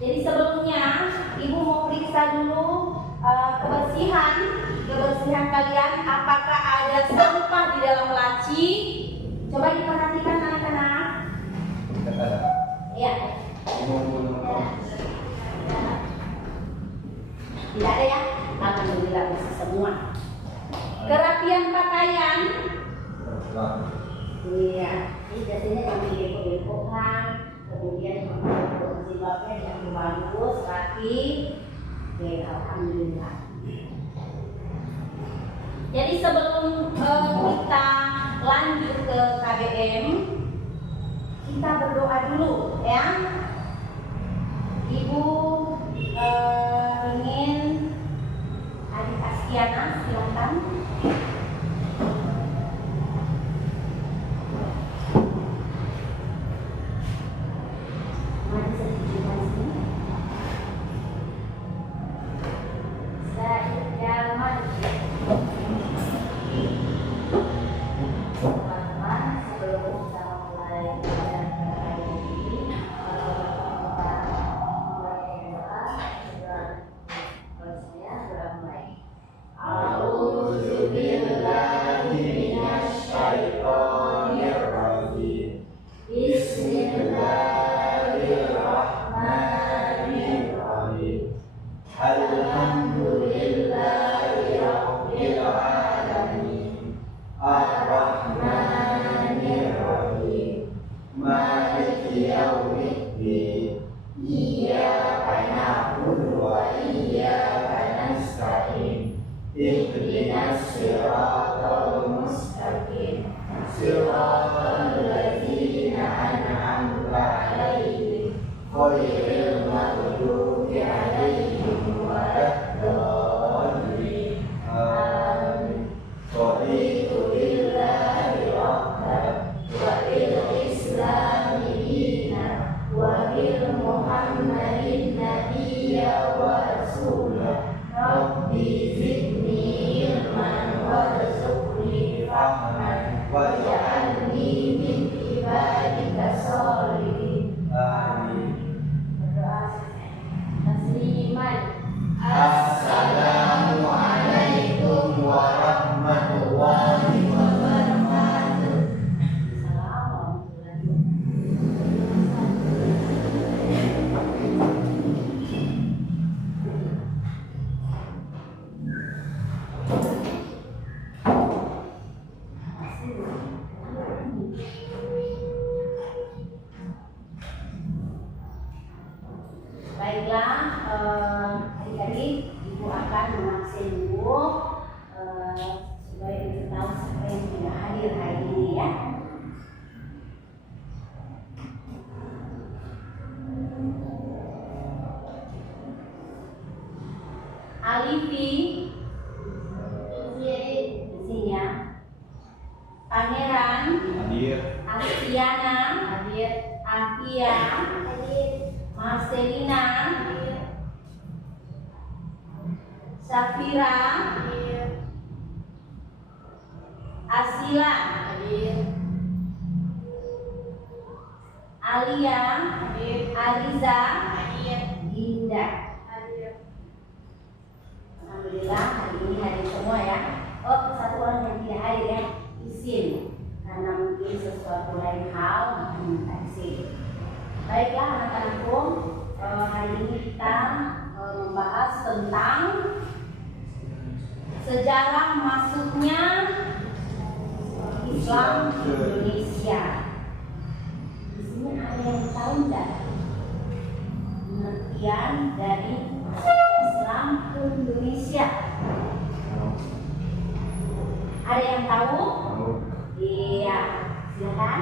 Jadi sebelumnya Ibu mau periksa dulu kebersihan kalian, apakah ada sampah di dalam laci. Coba diperhatikan anak-anak. Ya. Tidak ada ya? Alhamdulillah bersih semua. Kerapian pakaian. Iya, ini biasanya kami beko-bekokan, kemudian jilbabnya yang bagus, rapi. Oke, alhamdulillah. Jadi sebelum kita lanjut ke KBM, kita berdoa dulu ya. Ibu ingin adik Astiana, silakan. Mari sedikit sini. Saya maju. Teman-teman, sebelum kita mulai adik-adik, Ibu akan mengaksi dulu supaya Ibu tahu siapa yang tidak hadir hari ini ya. Alifi di sini ya. Pangeran hadir. Astiana hadir. Afia hadir. Marcelina hadir. Safira hadir. Asila hadir. Alia hadir. Aliza hadir. Dinda hadir. Alhamdulillah hari ini hadir semua ya. Oh, satu orang yang tidak hadir ya, izin karena mungkin sesuatu lain hal minta izin. Baiklah anak-anakku, hari ini kita membahas tentang sejarah masuknya Islam ke Indonesia. Di sini ada yang tahu tidak pengertian dari Islam ke Indonesia? Ada yang tahu? Iya, silakan.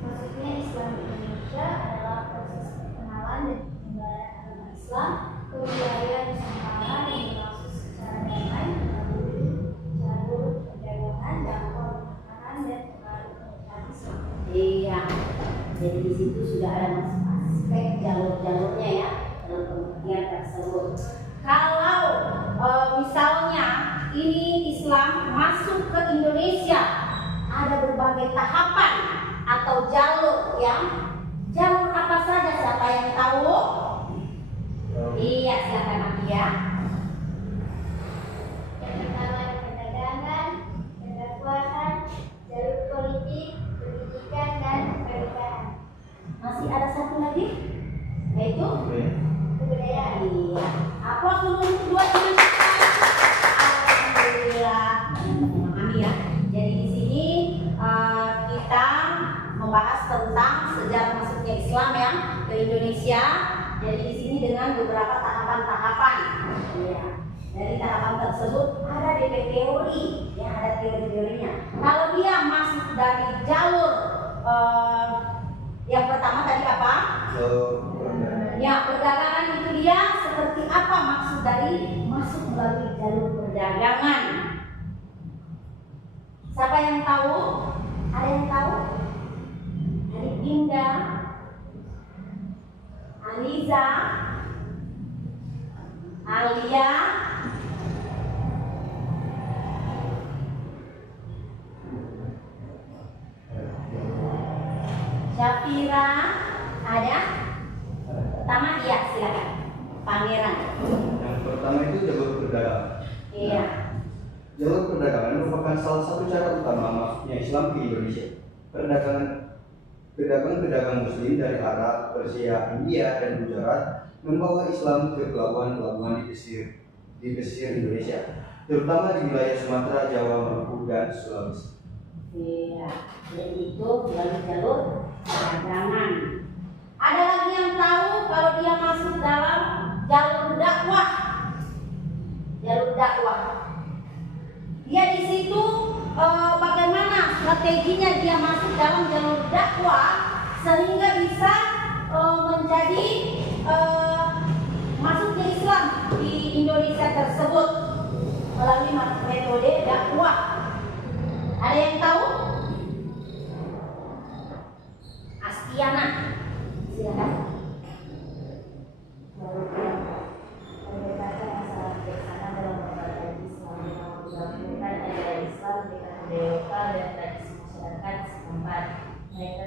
Masuknya Islam ke Indonesia adalah proses perkenalan dan penyebaran agama Islam ke wilayah Nusantara yang berlangsung secara damai melalui jalur perdagangan, dakwah, makanan dan pengaruh tradisi. Iya, jadi di situ sudah ada aspek jalur-jalurnya ya dalam pengertian tersebut. Kalau misalnya ini Islam masuk ke Indonesia, ada berbagai tahapan, atau jalur yang jalur apa saja, siapa yang tahu? Iya, silakan Akia. Yang pertama perdagangan, pendakwahan, jalur politik, pendidikan, dan pernikahan. Masih ada satu lagi, yaitu Kebudayaan. iya. Aplaus dulu untuk dua teman kita. Alhamdulillah, memahami ya. Jadi di sini kita membahas tentang sejarah masuknya Islam ya ke Indonesia. Jadi di sini dengan beberapa tahapan-tahapan. Ya. Dari tahapan tersebut ada DP teori, ya ada teori-teorinya. Kalau dia masuk dari jalur yang pertama tadi apa? Ya, perdagangan itu dia seperti apa maksud dari masuk melalui jalur perdagangan? Siapa yang tahu? Ada yang tahu? Adik Dinda, Aliza, Alia, Syafira, ada? Pertama, iya silakan. Pangeran. Yang pertama itu jalur perdagangan. Iya. Jalur perdagangan merupakan salah satu cara utama masuknya Islam ke Indonesia. Pedagang-pedagang Muslim dari Arab, Persia, India, dan Gujarat membawa Islam ke pelabuhan-pelabuhan di pesisir Indonesia, terutama di wilayah Sumatera, Jawa, Maluku, dan Sulawesi. Iya. Jadi itu melalui jalur perdagangan. Ada lagi yang tahu kalau dia masuk dalam jalur dakwah? Jalur dakwah. Dia di situ bagaimana strateginya dia masuk dalam jalur dakwah sehingga bisa menjadi masuknya Islam di Indonesia tersebut melalui metode dakwah. Ada yang tahu? Astiana, silakan. Pendekatan masalah bijaksana dalam pembelajaran Islam dengan menggabungkan ajaran Islam dengan budaya lokal dan tradisi masyarakat setempat. Mereka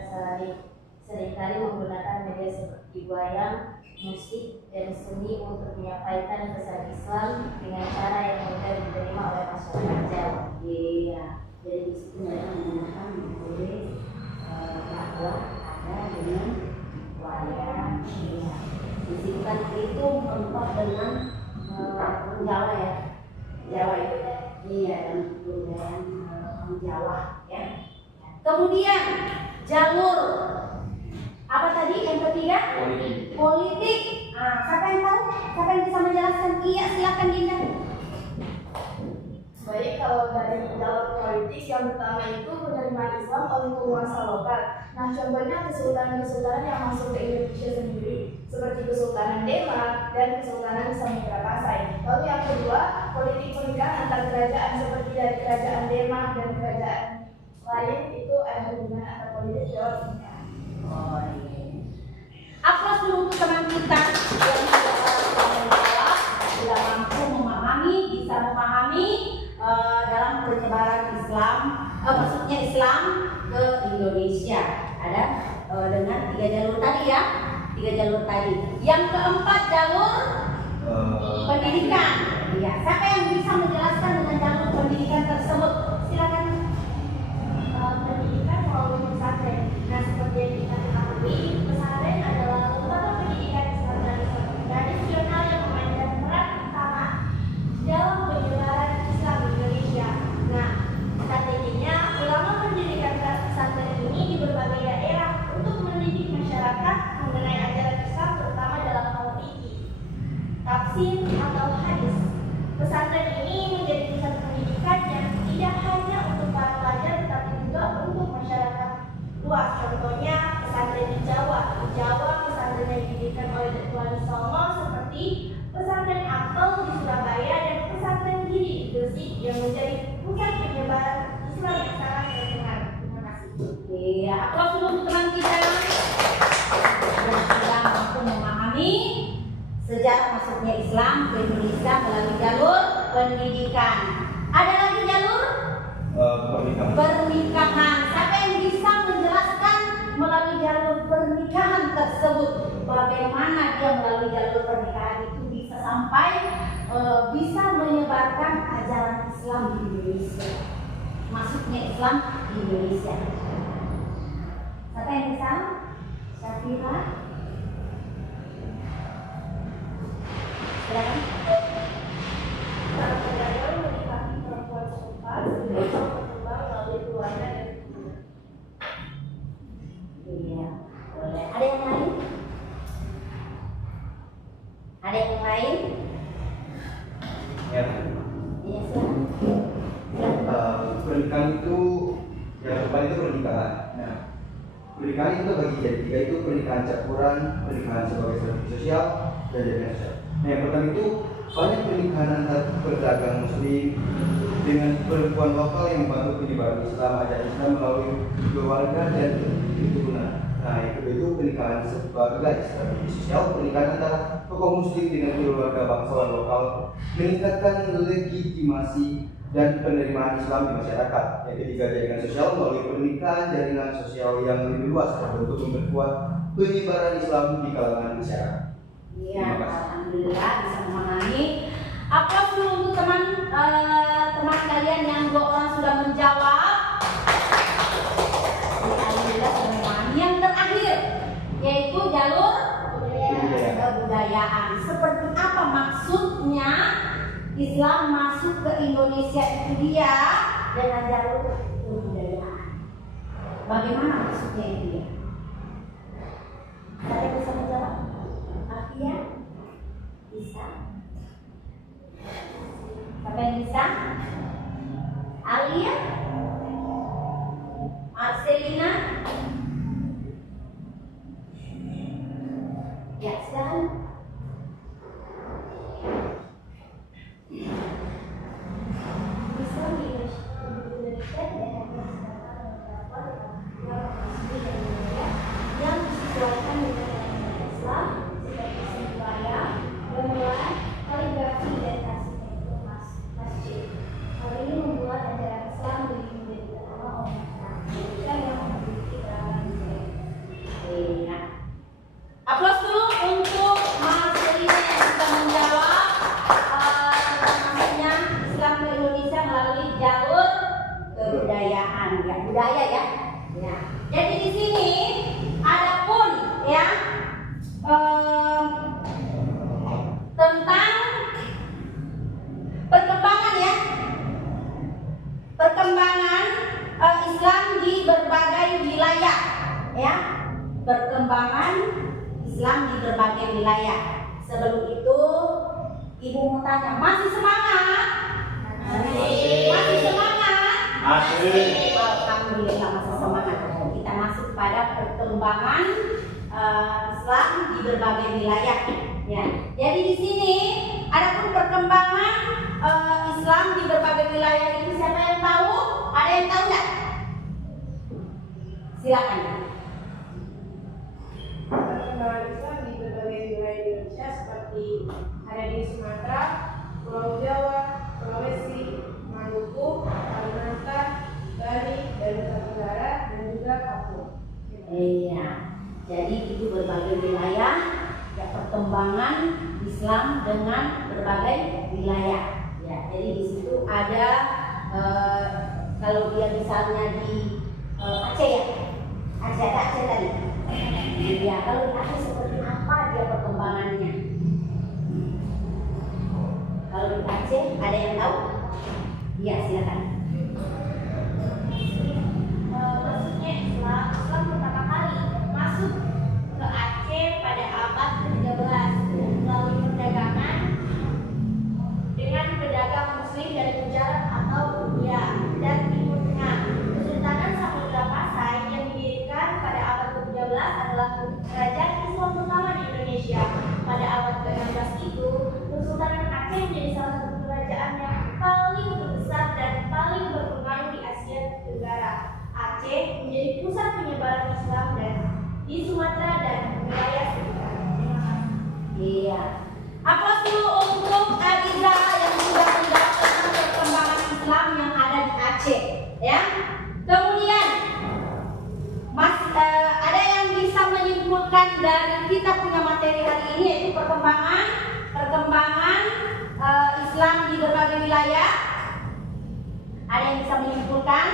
seringkali menggunakan media seperti wayang, musik, dan seni untuk menyampaikan pesan Islam dengan cara yang mudah diterima oleh masyarakat Jawa. Iya, jadi di situ mereka menggunakan metode dakwah ada dengan wayang. Iya. Di situ kan itu lengkap dengan Jawa ya, Jawa itu iya dan budaya Jawa ya. Kemudian jalur apa tadi yang ketiga? Politik. Nah, siapa yang tahu? Siapa yang bisa menjelaskan? Iya, silakan Dinda. Baik, kalau dari jalur politik yang pertama itu penerimaan Islam oleh penguasa lokal. Nah, contohnya kesultanan-kesultanan yang masuk ke Indonesia sendiri, seperti Kesultanan Demak dan Kesultanan Samudra Pasai. Lalu yang kedua, politik pernikahan antar kerajaan seperti dari Kerajaan Demak dan kerajaan lain itu ada hubungan antar politik lewat pernikahan. Oh iya. Aplaus dulu untuk teman kita yang sudah mampu memahami, bisa memahami dalam penyebaran Islam, maksudnya Islam ke Indonesia. Ada dengan 3 jalur tadi ya, 3 jalur tadi. Yang keempat jalur pendidikan. Ya, siapa yang bisa menjelaskan dengan jalur pendidikan tersebut? Silakan. Pendidikan melalui pesantren. Nah, seperti yang kita ketahui, pesantren adalah lembaga pendidikan Islam tradisional yang memainkan peran utama dalam penyebaran Islam di Indonesia. Nah, strateginya ulama pendidikan pesantren ini di berbagai daerah untuk mendidik masyarakat mengenai ajaran Islam, terutama dalam hal fikih, tafsir atau hadis. Pesantren ini menjadi pusat pendidikan yang tidak hanya untuk para pelajar tetapi juga untuk masyarakat luas. Contohnya pesantren di Jawa. Di Jawa pesantren yang didirikan oleh Wali Songo seperti pesantren Apel di Surabaya dan pesantren Giri di Gresik yang menjadi pusat penyebaran Islam yang sangat terkenal. Terima kasih. Iya, aplaus dulu untuk teman kita yang sudah mampu memahami sejarah masuknya Islam ke Indonesia melalui jalur pendidikan. Ada lagi jalur Pernikahan. pernikahan. Siapa yang bisa menjelaskan melalui jalur pernikahan tersebut. Bagaimana dia melalui jalur pernikahan itu bisa sampai bisa menyebarkan ajaran Islam di Indonesia. Masuknya Islam di Indonesia. Siapa yang bisa? Syafira? Silakan. Budaya menikahi perempuan setempat bisa berkembang melalui keluarga dan budaya. Iya, boleh. Ada yang lain? Ada yang lain? Ya. Iya, silakan. Pernikahan itu yang depan itu pernikahan. Nah, pernikahan itu bagi jadi tiga itu pernikahan campuran, pernikahan sebagai strategi sosial, dan jaminan sosial. Nah, yang pertama itu banyak pernikahan antar pedagang muslim dengan perempuan lokal yang membantu penyebaran Islam, ajaran Islam melalui keluarga dan keturunan. Nah, itu pernikahan sebagai strategi sosial, pernikahan antara tokoh muslim dengan keluarga bangsawan lokal meningkatkan legitimasi dan penerimaan Islam di masyarakat. Yang ketiga, jaringan sosial melalui pernikahan jaringan sosial yang lebih luas untuk memperkuat penyebaran Islam di kalangan masyarakat. Iya, alhamdulillah bisa memahami. Aplaus dulu untuk teman kalian yang 2 orang sudah menjawab. Alhamdulillah sudah memahami. Yang terakhir yaitu jalur kebudayaan. Seperti apa maksudnya Islam masuk ke Indonesia itu dia dengan jalur kebudayaan. Bagaimana maksudnya itu ya? Saya bisa menjawab? Afia? Bisa? Siapa yang bisa? Alia? Marcelina? Ya, silakan. Islam di Indonesia tidak yang disesuaikan dengan ajaran Islam seperti sembahyang, gamelan, kaligrafi dan arsitektur masjid. Hal ini membuat ajaran Islam lebih mudah diterima oleh masyarakat Indonesia yang memiliki beragam budaya. Iya. Aplaus dulu untuk Marcelina yang sudah menjawab tentang masuknya Islam ke Indonesia melalui jalur kebudayaan, ya budaya ya. Ya. Jadi di sini adapun ya tentang perkembangan ya, perkembangan Islam di berbagai wilayah ya, perkembangan Islam di berbagai wilayah. Sebelum itu Ibu mau tanya, masih semangat? Masih semangat? Masih. Alhamdulillah masih semangat. Kita masuk pada perkembangan Islam di berbagai wilayah. Ya. Jadi di sini adapun perkembangan Islam di berbagai wilayah ini siapa yang tahu? Ada yang tahu nggak? Silakan. Perkembangan Islam di berbagai wilayah Indonesia seperti ada di Sumatera, Pulau Jawa, Sulawesi, Maluku, Kalimantan, Bali, dan Nusa Tenggara, dan juga Papua. Iya. Jadi itu berbagai wilayah ya, perkembangan Islam dengan berbagai wilayah. Ya, jadi di situ ada kalau dia misalnya di Aceh ya, Aceh tadi. Ya, kalau di Aceh seperti apa dia perkembangannya? Kalau di Aceh ada yang tahu? Iya, silakan. Maksudnya Islam pertama kali masuk ke Aceh pada abad ke-13 melalui perdagangan dengan pedagang muslim dari Gujarat atau India dan Timur Tengah. Kesultanan Samudra Pasai yang didirikan pada abad ke-13 adalah kerajaan Islam pertama di Indonesia. Pada abad ke-16 itu, Kesultanan Aceh menjadi salah satu kerajaan yang paling terbesar dan paling kita punya materi hari ini yaitu perkembangan Islam di berbagai wilayah. Ada yang bisa menyimpulkan?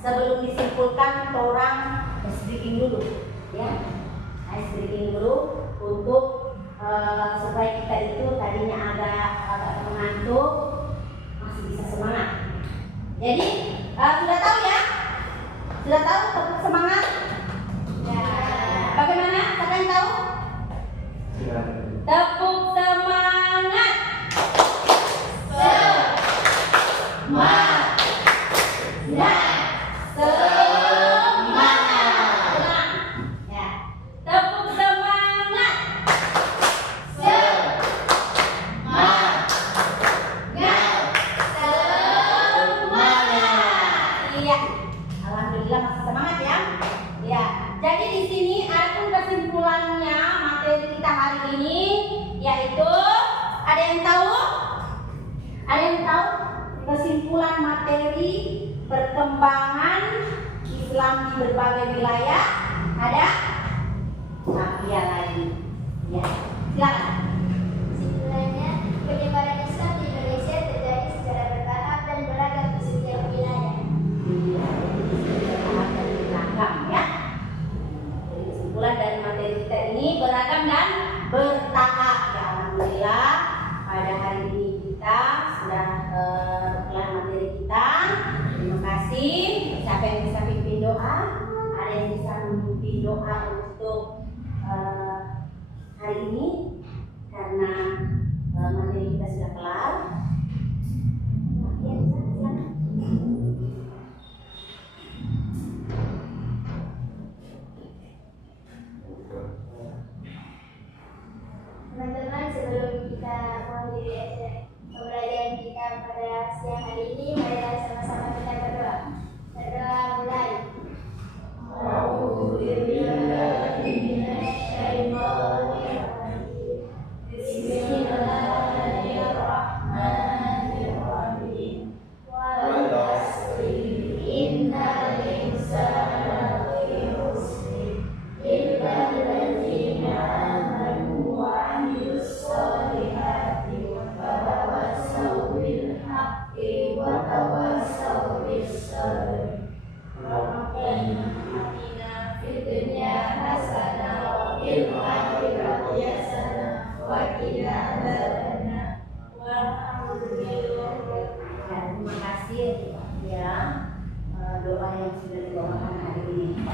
Sebelum disimpulkan, orang ice breaking dulu, ya. Ice breaking dulu untuk supaya kita itu tadinya agak mengantuk masih bisa semangat. Jadi sudah tahu ya? Sudah tahu tepuk semangat? Ya. Bagaimana? Siapa yang tahu? Tepuk semangat. Semangat. Semangat. Ya. Tepuk semangat. Semangat. Iya. Alhamdulillah masih semangat ya. Ya. Jadi di sini ada kesimpulannya materi kita hari ini, yaitu ada yang tahu? Ada yang tahu kesimpulan materi perkembangan Islam di berbagai wilayah? Ada? Iya lagi. Ya. Silakan. Kesimpulannya, penyebaran Islam di Indonesia terjadi secara bertahap dan beragam di setiap wilayah. Iya, jadi bertahap dan beragam ya. Jadi kesimpulan dari materi kita ini beragam dan bertahap. Ya, alhamdulillah pada hari ini kita sudah kelar materi kita. Terima kasih. Siapa yang bisa pimpin doa? Ada yang bisa memimpin doa untuk hari ini karena materi kita sudah kelar. Ya, silakan. Teman-teman, sebelum kita mengakhiri pembelajaran kita pada siang hari ini, marilah sama-sama kita berdoa. Berdoa mulai. Bismillahirrahmanirrahim. Wal 'asri innal insana lafi khusr illa alladzina amanu wa 'amilus solihati wa tawassaw bil haqqi wa tawassaw bis sabr. Rabbana atina fid dunya hasanah wa fil akhirati hasanah wa qina adzabannar. Walhamdulillah. Ya, terima kasih ya doa yang sudah didoakan hari ini.